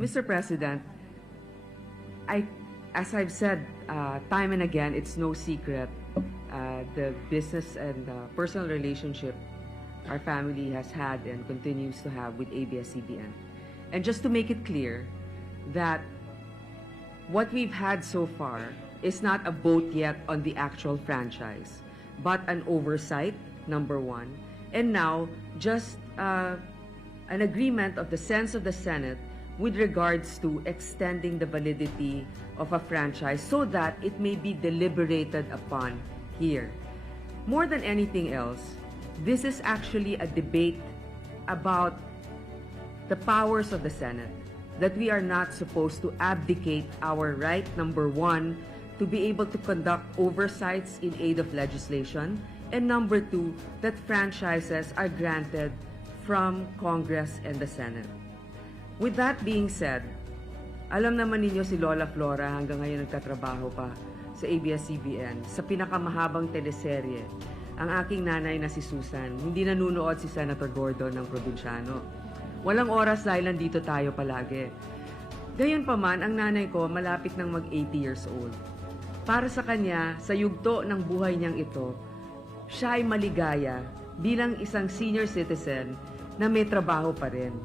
Mr. President, as I've said time and again, it's no secret the business and personal relationship our family has had and continues to have with ABS-CBN. And just to make it clear that what we've had so far is not a vote yet on the actual franchise, but an oversight, number one, and now just an agreement of the sense of the Senate with regards to extending the validity of a franchise so that it may be deliberated upon here. More than anything else, this is actually a debate about the powers of the Senate, that we are not supposed to abdicate our right, number one, to be able to conduct oversights in aid of legislation, and number two, that franchises are granted from Congress and the Senate. With that being said, alam naman ninyo si Lola Flora hanggang ngayon nagtatrabaho pa sa ABS-CBN sa pinakamahabang teleserye. Ang aking nanay na si Susan, hindi nanunood si Senator Gordon ng Probinsyano. Walang oras dahil nandito tayo palagi. Gayunpaman, ang nanay ko malapit ng mag-80 years old. Para sa kanya, sa yugto ng buhay niyang ito, siya ay maligaya bilang isang senior citizen na may trabaho pa rin.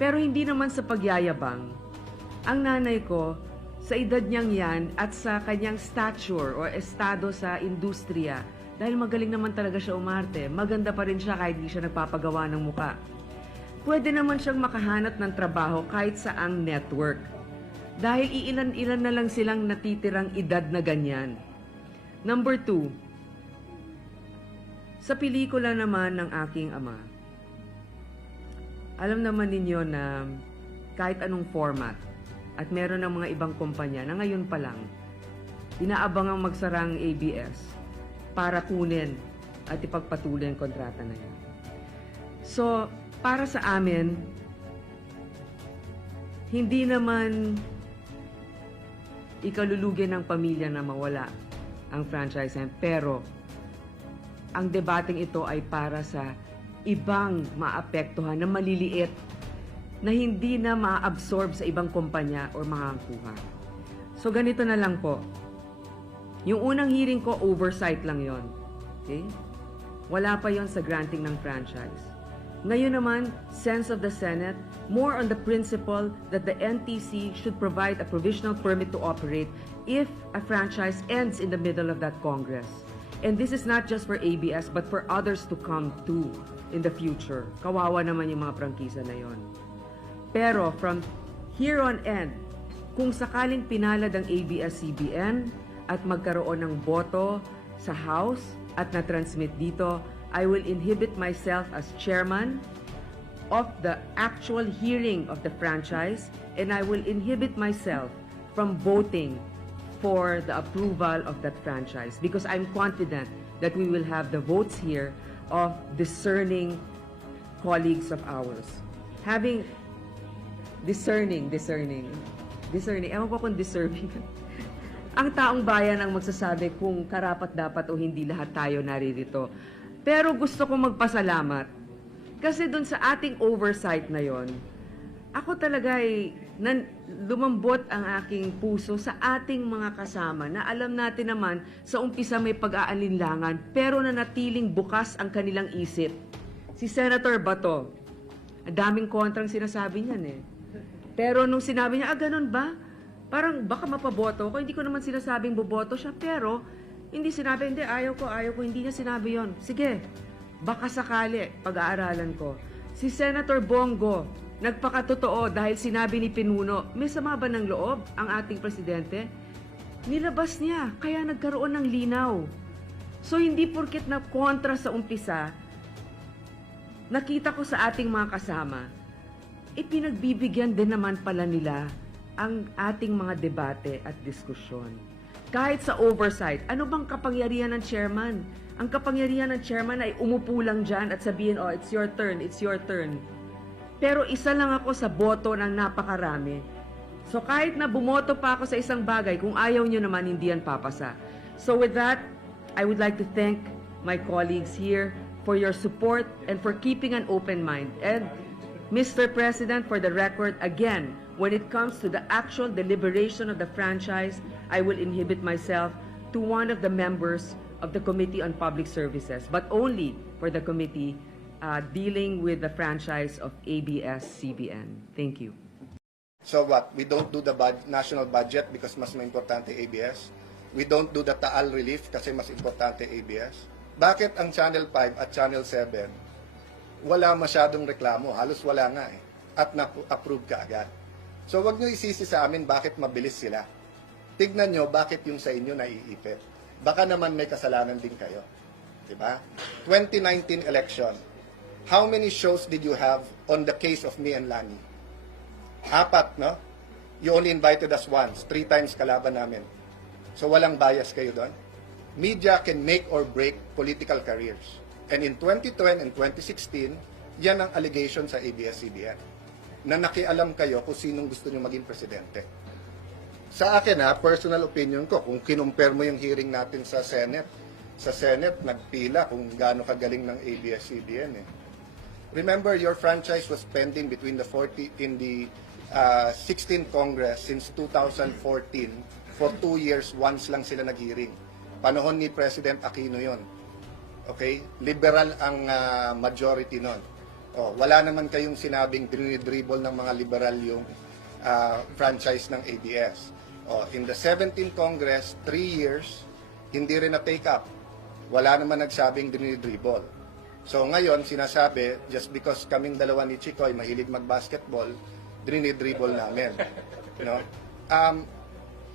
Pero hindi naman sa pagyayabang. Ang nanay ko, sa edad niyang yan at sa kanyang stature o estado sa industriya, dahil magaling naman talaga siya umarte, maganda pa rin siya kahit hindi siya nagpapagawa ng muka. Pwede naman siyang makahanap ng trabaho kahit saang network. Dahil iilan-ilan na lang silang natitirang edad na ganyan. Number two, sa pelikula naman ng aking ama, alam naman ninyo na kahit anong format at meron ng mga ibang kumpanya na ngayon pa lang, inaabangang magsara ang ABS para kunin at ipagpatuloy ang kontrata na yan. So, para sa amin, hindi naman ikalulugi ng pamilya na mawala ang franchise, pero ang debating ito ay para sa ibang maapektuhan na maliliit na hindi na ma-absorb sa ibang kumpanya o makakakuha. So ganito na lang po. Yung unang hearing ko, oversight lang yon. Okay? Wala pa yon sa granting ng franchise. Ngayon naman, sense of the Senate, more on the principle that the NTC should provide a provisional permit to operate if a franchise ends in the middle of that Congress. And this is not just for ABS but for others to come too in the future. Kawawa naman yung mga prangkisa na yon. Pero from here on end, kung sakaling pinalad ang ABS-CBN at magkaroon ng boto sa House at na-transmit dito, I will inhibit myself as chairman of the actual hearing of the franchise, and I will inhibit myself from voting for the approval of that franchise because I'm confident that we will have the votes here of discerning colleagues of ours. Having discerning. Ewan ko kung deserving. Ang taong bayan ang magsasabi kung karapat-dapat o hindi lahat tayo naririto. Pero gusto kong magpasalamat kasi dun sa ating oversight na yon, ako talaga ay lumambot ang aking puso sa ating mga kasama na alam natin naman sa umpisa may pag-aalinlangan pero nanatiling bukas ang kanilang isip. Si Senator Bato, ang daming kontrang sinasabi niyan eh. Pero nung sinabi niya, ganun ba? Parang baka mapaboto ko. Hindi ko naman sinasabing boboto siya. Pero hindi sinabi, hindi, ayaw ko. Hindi niya sinabi yon. Sige, baka sakali, pag-aaralan ko. Si Senator Bongo, nagpakatotoo dahil sinabi ni Pinuno, may sama ba ng loob ang ating presidente? Nilabas niya, kaya nagkaroon ng linaw. So hindi porket na kontra sa umpisa, nakita ko sa ating mga kasama, ipinagbibigyan din naman pala nila ang ating mga debate at diskusyon. Kahit sa oversight, ano bang kapangyarihan ng chairman? Ang kapangyarihan ng chairman ay umupo lang dyan at sabihin, oh, it's your turn, it's your turn. Pero isa lang ako sa boto ng napakarami. So kahit na bumoto pa ako sa isang bagay, kung ayaw nyo naman, hindi yan papasa. So with that, I would like to thank my colleagues here for your support and for keeping an open mind. And Mr. President, for the record, again, when it comes to the actual deliberation of the franchise, I will inhibit myself to one of the members of the Committee on Public Services, but only for the committee dealing with the franchise of ABS-CBN. Thank you. So what? We don't do the national budget because mas importante ABS? We don't do the Taal relief kasi mas importante ABS? Bakit ang Channel 5 at Channel 7 wala masyadong reklamo, halos wala nga eh, at na-approve ka agad. So wag nyo isisi sa amin bakit mabilis sila. Tignan nyo bakit yung sa inyo naiipit. Baka naman may kasalanan din kayo. Diba? 2019 election, how many shows did you have on the case of me and Lani? 4, no? You only invited us once, 3 times kalaban namin. So walang bias kayo doon? Media can make or break political careers. And in 2010 and 2016, yan ang allegation sa ABS-CBN. Na nakialam kayo kung sinong gusto nyo maging presidente. Sa akin personal opinion ko, kung kinumpare mo yung hearing natin sa Senate, nagpila kung gaano kagaling ng ABS-CBN eh. Remember, your franchise was pending between the 16th Congress since 2014. For 2 years, once lang sila nag-hearing. Panahon ni President Aquino yon. Okay? Liberal ang majority nun. Wala naman kayong sinabing dinidribble ng mga liberal yung franchise ng ABS. In the 17th Congress, 3 years, hindi rin na-take up. Wala naman nagsabing dinidribble. So ngayon, sinasabi, just because kaming dalawa ni Chikoy mahilig mag-basketball, dinidribble namin. You know?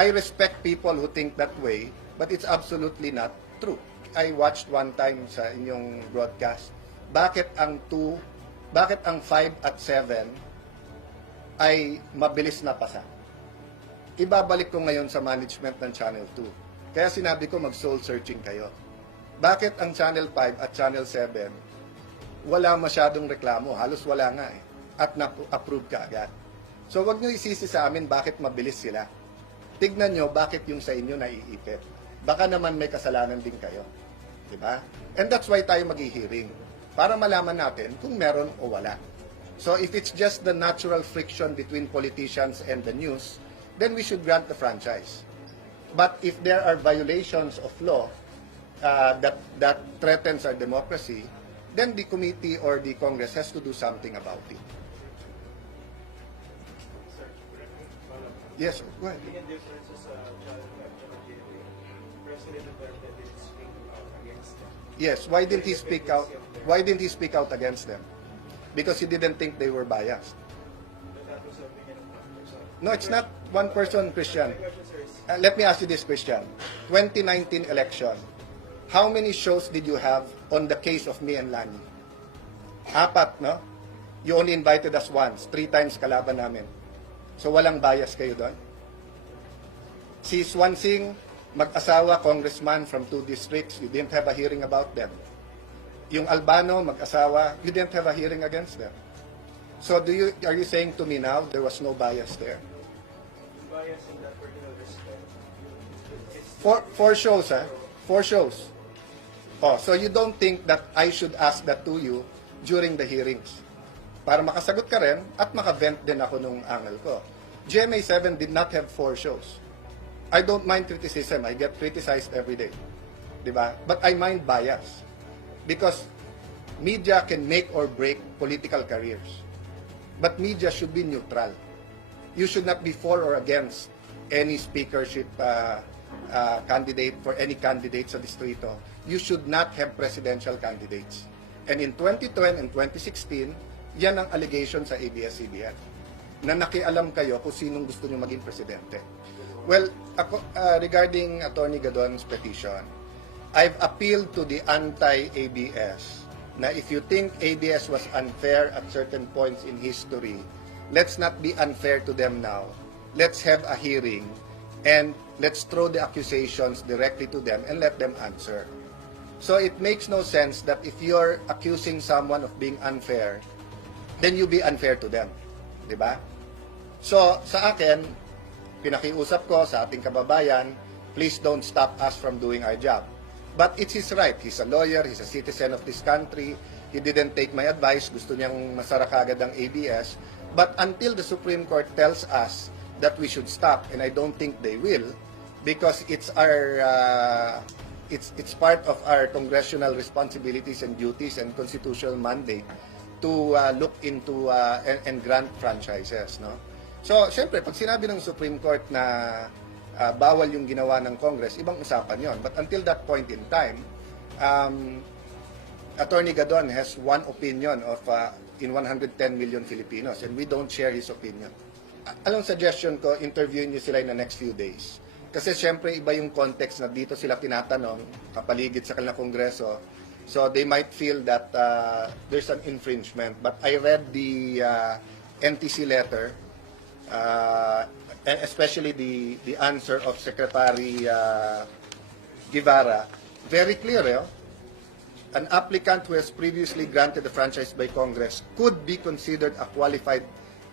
I respect people who think that way, but it's absolutely not true. I watched one time sa inyong broadcast. Bakit ang 5 at 7 ay mabilis na pasa? Ibabalik ko ngayon sa management ng Channel 2. Kaya sinabi ko mag-soul searching kayo. Bakit ang Channel 5 at Channel 7 wala masyadong reklamo? Halos wala nga eh. At na-approve ka agad. So wag nyo isisi sa amin bakit mabilis sila. Tignan nyo bakit yung sa inyo naiipit. Baka naman may kasalanan din kayo. Diba? And that's why tayo mag-hearing. Para malaman natin kung meron o wala. So if it's just the natural friction between politicians and the news, then we should grant the franchise. But if there are violations of law that threatens our democracy, then the committee or the Congress has to do something about it. Yes, go ahead. Yes, why didn't he speak out? Why didn't he speak out against them? Because he didn't think they were biased. No, it's not one person, Christian. Let me ask you this, Christian. 2019 election, how many shows did you have on the case of me and Lani? 4, no? You only invited us once, 3 times kalaban namin. So walang bias kayo doon? Si Swansing, mag-asawa, congressman from 2 districts, you didn't have a hearing about them. Yung Albano, mag-asawa, you didn't have a hearing against them. So are you saying to me now there was no bias there? Bias in that particular respect. 4 shows, 4 shows. So you don't think that I should ask that to you during the hearings? Para makasagot ka rin at makavent din ako nung angle ko. GMA7 did not have 4 shows. I don't mind criticism. I get criticized every day. Diba? But I mind bias. Because media can make or break political careers. But media should be neutral. You should not be for or against any speakership candidate for any candidate sa distrito. You should not have presidential candidates. And in 2010 and 2016, yan ang allegation sa ABS-CBN. Na nakialam kayo kung sinong gusto nyo maging presidente. Well, regarding Attorney Gadon's petition, I've appealed to the anti-ABS na if you think ABS was unfair at certain points in history, let's not be unfair to them now. Let's have a hearing and let's throw the accusations directly to them and let them answer. So it makes no sense that if you're accusing someone of being unfair, then you be unfair to them. Diba? So sa akin, pinakiusap ko sa ating kababayan, please don't stop us from doing our job. But it's his right. He's a lawyer, he's a citizen of this country. He didn't take my advice. Gusto niyang masara kagad ang ABS. But until the Supreme Court tells us that we should stop, and I don't think they will, because it's our it's part of our congressional responsibilities and duties and constitutional mandate to look into and grant franchises, no? So, syempre, pag sinabi ng Supreme Court na bawal yung ginawa ng Congress, ibang usapan yon. But until that point in time, Attorney Gadon has one opinion of in 110 million Filipinos, and we don't share his opinion. Anong suggestion ko, interviewin niyo sila in the next few days. Kasi syempre, iba yung context na dito sila tinatanong, kapaligid sa kanilang kongreso. So they might feel that there's an infringement. But I read the NTC letter, and especially the answer of Secretary Guevara, very clear. An applicant who has previously granted the franchise by Congress could be considered a qualified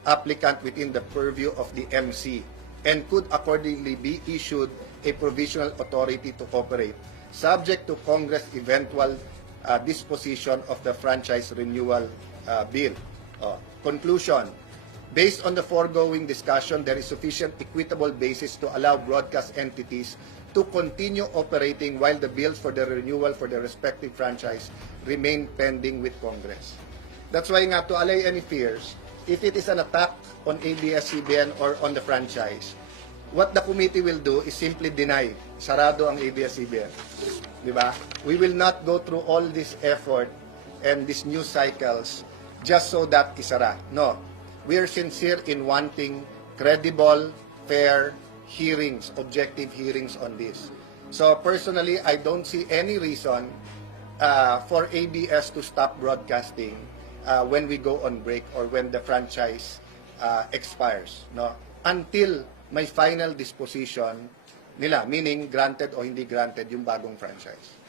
applicant within the purview of the MC and could accordingly be issued a provisional authority to operate, subject to Congress' eventual disposition of the franchise renewal bill. Conclusion. Based on the foregoing discussion, there is sufficient equitable basis to allow broadcast entities to continue operating while the bills for the renewal for the respective franchise remain pending with Congress. That's why nga, to allay any fears, if it is an attack on ABS-CBN or on the franchise, what the committee will do is simply deny, sarado ang ABS-CBN. Di ba? We will not go through all this effort and these news cycles just so that isara. No. We are sincere in wanting credible, fair hearings, objective hearings on this. So personally, I don't see any reason for ABS to stop broadcasting when we go on break or when the franchise expires, no? Until may final disposition nila, meaning granted o hindi granted yung bagong franchise.